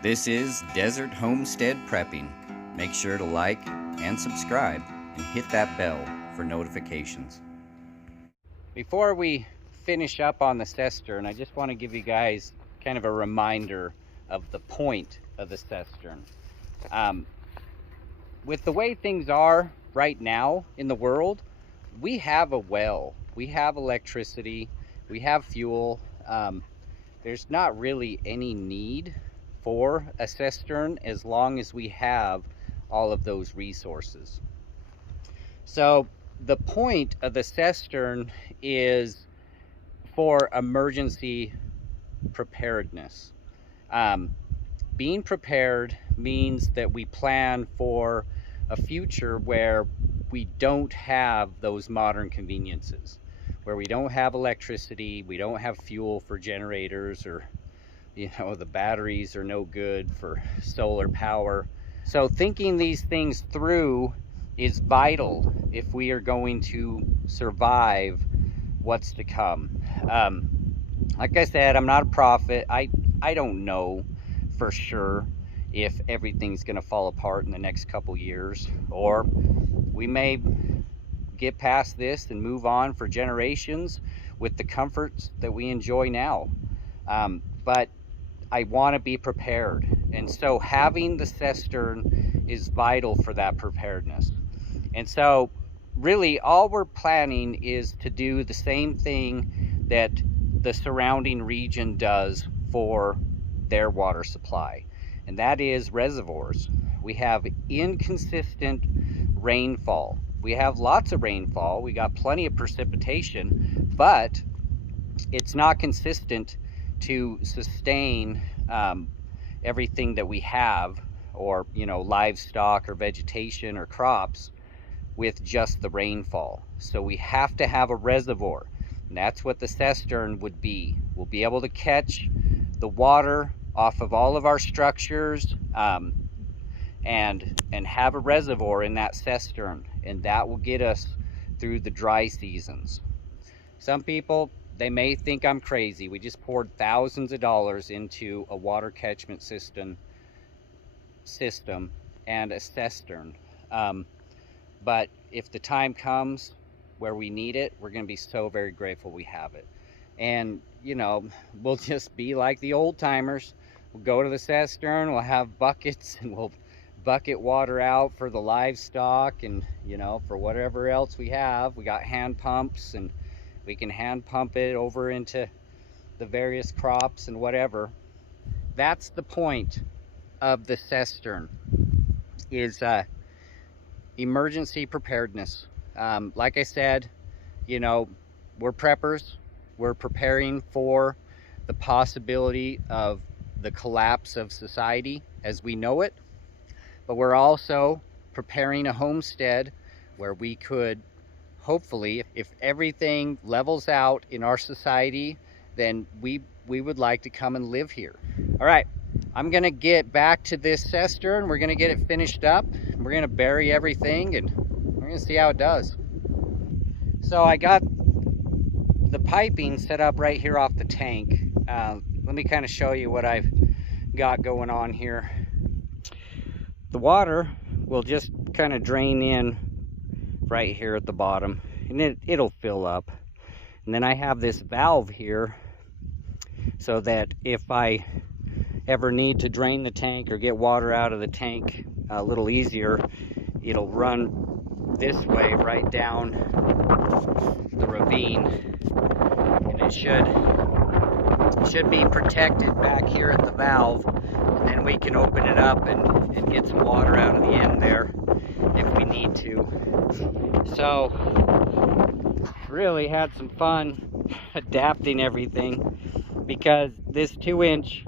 This is Desert Homestead Prepping. Make sure to like and subscribe and hit that bell for notifications. Before we finish up on the Cistern, I just want to give you guys kind of a reminder of the point of the Cistern. With the way things are right now in the world, we have a well, we have electricity, we have fuel. There's not really any need for a cistern as long as we have all of those resources. So the point of the cistern is for emergency preparedness. Being prepared means that we plan for a future where we don't have those modern conveniences, where we don't have electricity, we don't have fuel for generators, or the batteries are no good for solar power. So thinking these things through is vital if we are going to survive what's to come. Like I said, I'm not a prophet. I don't know for sure if everything's going to fall apart in the next couple years, or we may get past this and move on for generations with the comforts that we enjoy now. But I want to be prepared, and so having the cistern is vital for that preparedness. And so really all we're planning is to do the same thing that the surrounding region does for their water supply, and that is reservoirs. We have inconsistent rainfall. We have lots of rainfall, we got plenty of precipitation, but it's not consistent to sustain everything that we have, or livestock or vegetation or crops, with just the rainfall. So we have to have a reservoir, and that's what the cistern would be. We'll be able to catch the water off of all of our structures and have a reservoir in that cistern, and that will get us through the dry seasons. Some people, they may think I'm crazy. We just poured thousands of dollars into a water catchment system and a cistern. But if the time comes where we need it, we're going to be so very grateful we have it. And, we'll just be like the old timers. We'll go to the cistern, we'll have buckets, and we'll bucket water out for the livestock and, for whatever else we have. We got hand pumps, and we can hand pump it over into the various crops and whatever. That's the point of the cistern, is emergency preparedness. Like I said, we're preppers. We're preparing for the possibility of the collapse of society as we know it, but we're also preparing a homestead where we could, hopefully, if everything levels out in our society, then we would like to come and live here. All right, I'm gonna get back to this cistern. We're gonna get it finished up. We're gonna bury everything, and we're gonna see how it does. So I got the piping set up right here off the tank. Let me kind of show you what I've got going on here. The water will just kind of drain in right here at the bottom, and it'll fill up. And then I have this valve here so that if I ever need to drain the tank or get water out of the tank a little easier, it'll run this way right down the ravine, and it should be protected back here at the valve, and then we can open it up and get some water out of the end there if we need to. So really had some fun adapting everything, because this 2-inch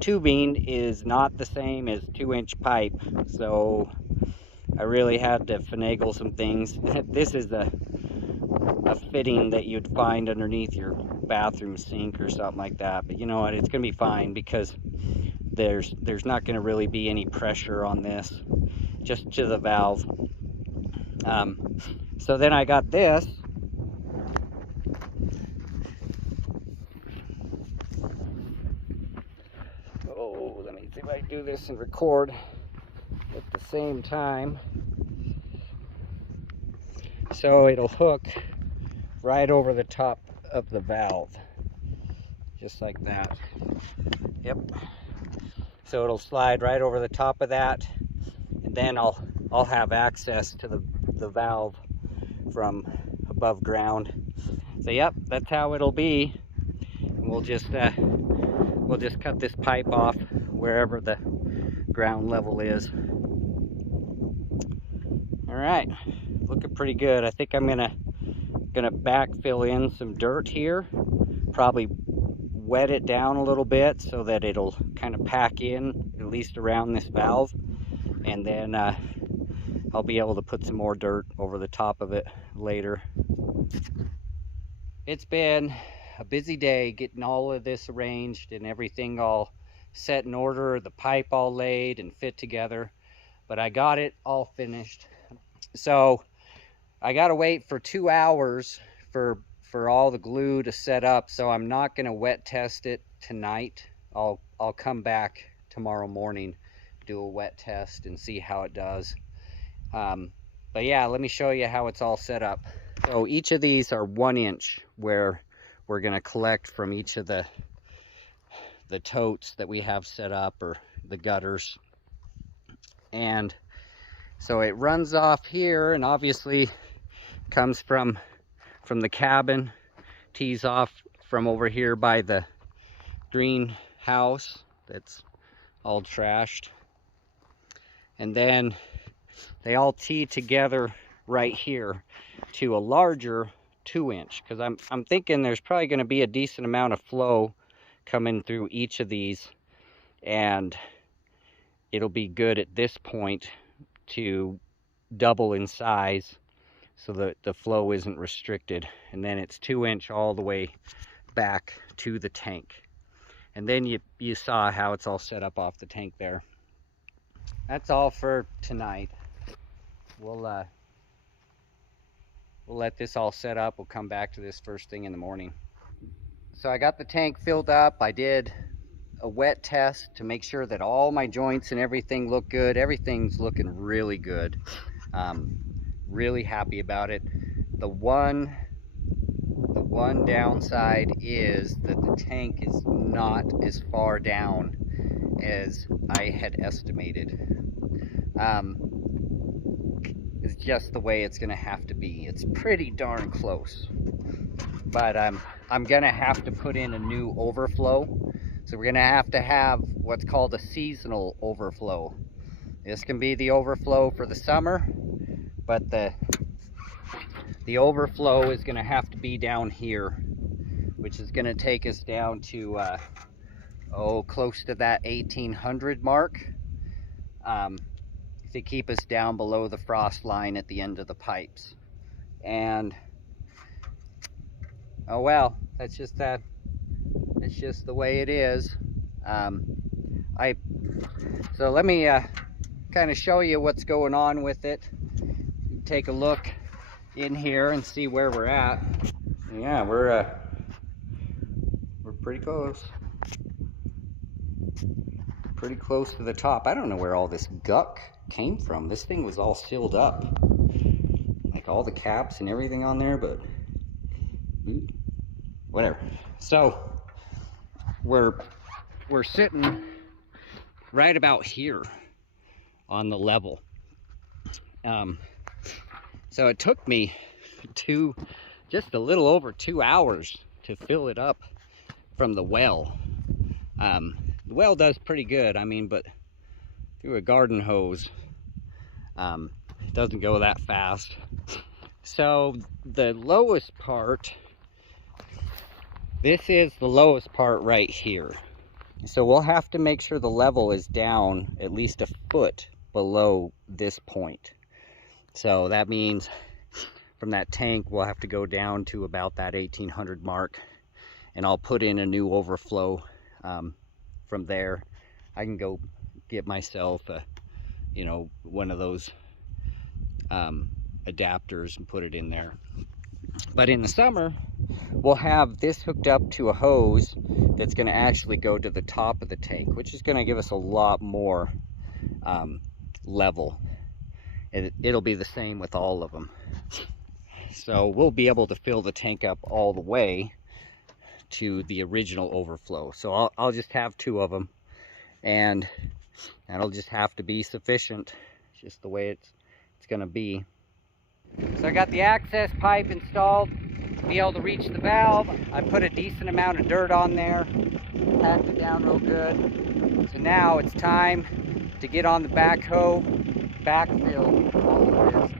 tubing is not the same as 2-inch pipe, so I really had to finagle some things. This is a fitting that you'd find underneath your bathroom sink or something like that, but you know what, it's gonna be fine, because there's not gonna really be any pressure on this, just to the valve. So then I got this. Oh, the Let me see if I can do this and record at the same time. So it'll hook right over the top of the valve, just like that. Yep. So it'll slide right over the top of that, and then I'll have access to the valve from above ground. So yep, that's how it'll be. And we'll just cut this pipe off wherever the ground level is. All right, looking pretty good. I think I'm gonna backfill in some dirt here, probably wet it down a little bit so that it'll kind of pack in at least around this valve, and then I'll be able to put some more dirt over the top of it later. It's been a busy day getting all of this arranged and everything all set in order, the pipe all laid and fit together, but I got it all finished. So I gotta wait for 2 hours for all the glue to set up, so I'm not gonna wet test it tonight. I'll come back tomorrow morning, do a wet test and see how it does. But yeah, let me show you how it's all set up. So each of these are 1 inch where we're gonna collect from each of the totes that we have set up, or the gutters. And so it runs off here, and obviously comes from the cabin, tees off from over here by the greenhouse that's all trashed, and then they all tee together right here to a larger 2 inch, because I'm thinking there's probably going to be a decent amount of flow coming through each of these, and it'll be good at this point to double in size so that the flow isn't restricted. And then it's 2 inch all the way back to the tank. And then you saw how it's all set up off the tank there. That's all for tonight. We'll let this all set up. We'll come back to this first thing in the morning. So I got the tank filled up. I did a wet test to make sure that all my joints and everything look good. Everything's looking really good. Really happy about it. The one downside is that the tank is not as far down as I had estimated. It's just the way it's gonna have to be. It's pretty darn close, but I'm gonna have to put in a new overflow. So we're gonna have to have what's called a seasonal overflow. This can be the overflow for the summer, but the overflow is gonna have to be down here, which is gonna take us down to close to that 1800 mark, to keep us down below the frost line at the end of the pipes. And oh well, that's just the way it is. So let me kind of show you what's going on with it. Take a look in here and see where we're at. Yeah, we're pretty close. Pretty close to the top. I don't know where all this guck came from. This thing was all sealed up, like all the caps and everything on there, but whatever. So we're sitting right about here on the level. So it took me just a little over 2 hours to fill it up from the well. The well does pretty good, I mean, but through a garden hose, it doesn't go that fast. So the lowest part, this is the lowest part right here. So we'll have to make sure the level is down at least a foot below this point. So that means from that tank, we'll have to go down to about that 1800 mark, and I'll put in a new overflow. From there, I can go get myself one of those adapters and put it in there. But in the summer, we'll have this hooked up to a hose that's going to actually go to the top of the tank, which is going to give us a lot more level. It'll be the same with all of them. So we'll be able to fill the tank up all the way to the original overflow. So I'll just have 2 of them, and that'll just have to be sufficient. It's just the way it's going to be. So I got the access pipe installed to be able to reach the valve. I put a decent amount of dirt on there, packed it down real good. So now it's time to get on the backhoe, backfill all of this.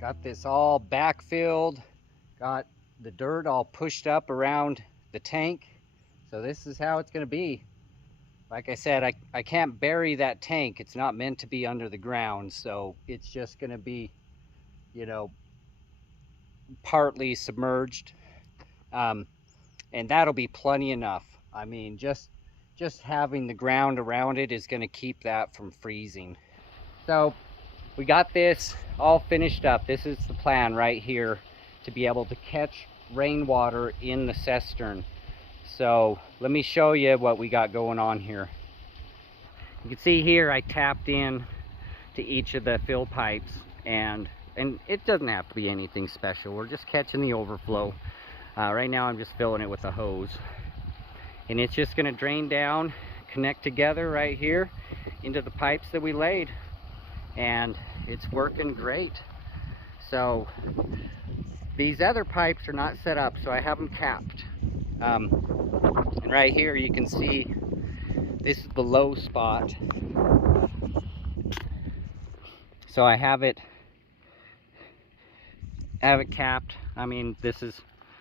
Got this all backfilled, got the dirt all pushed up around the tank. So this is how it's going to be. Like I said, I can't bury that tank. It's not meant to be under the ground. So it's just going to be, you know, partly submerged. And that'll be plenty enough. I mean, just having the ground around it is going to keep that from freezing. So we got this all finished up. This is the plan right here, to be able to catch rainwater in the cistern. So let me show you what we got going on here. You can see here I tapped in to each of the fill pipes, and it doesn't have to be anything special. We're just catching the overflow. Right now I'm just filling it with a hose, and it's just going to drain down, connect together right here into the pipes that we laid, and it's working great. So these other pipes are not set up, so I have them capped. And right here you can see this is the low spot. So I have it capped. I mean, this is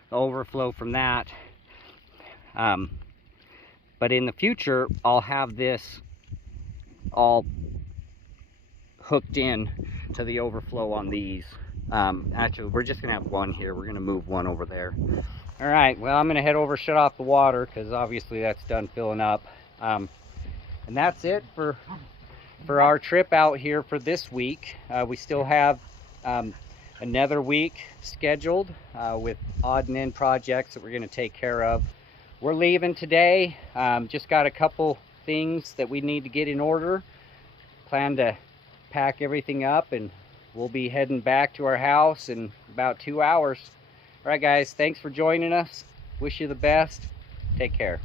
the overflow from that. But in the future, I'll have this all hooked in to the overflow on these. Actually, we're just gonna have one here. We're gonna move one over there. All right, well, I'm gonna head over, shut off the water, because obviously that's done filling up. And that's it for our trip out here for this week. We still have another week scheduled with odd and end projects that we're gonna take care of. We're leaving today. Just got a couple things that we need to get in order. Plan to pack everything up, and we'll be heading back to our house in about 2 hours. All right, guys, thanks for joining us. Wish you the best. Take care.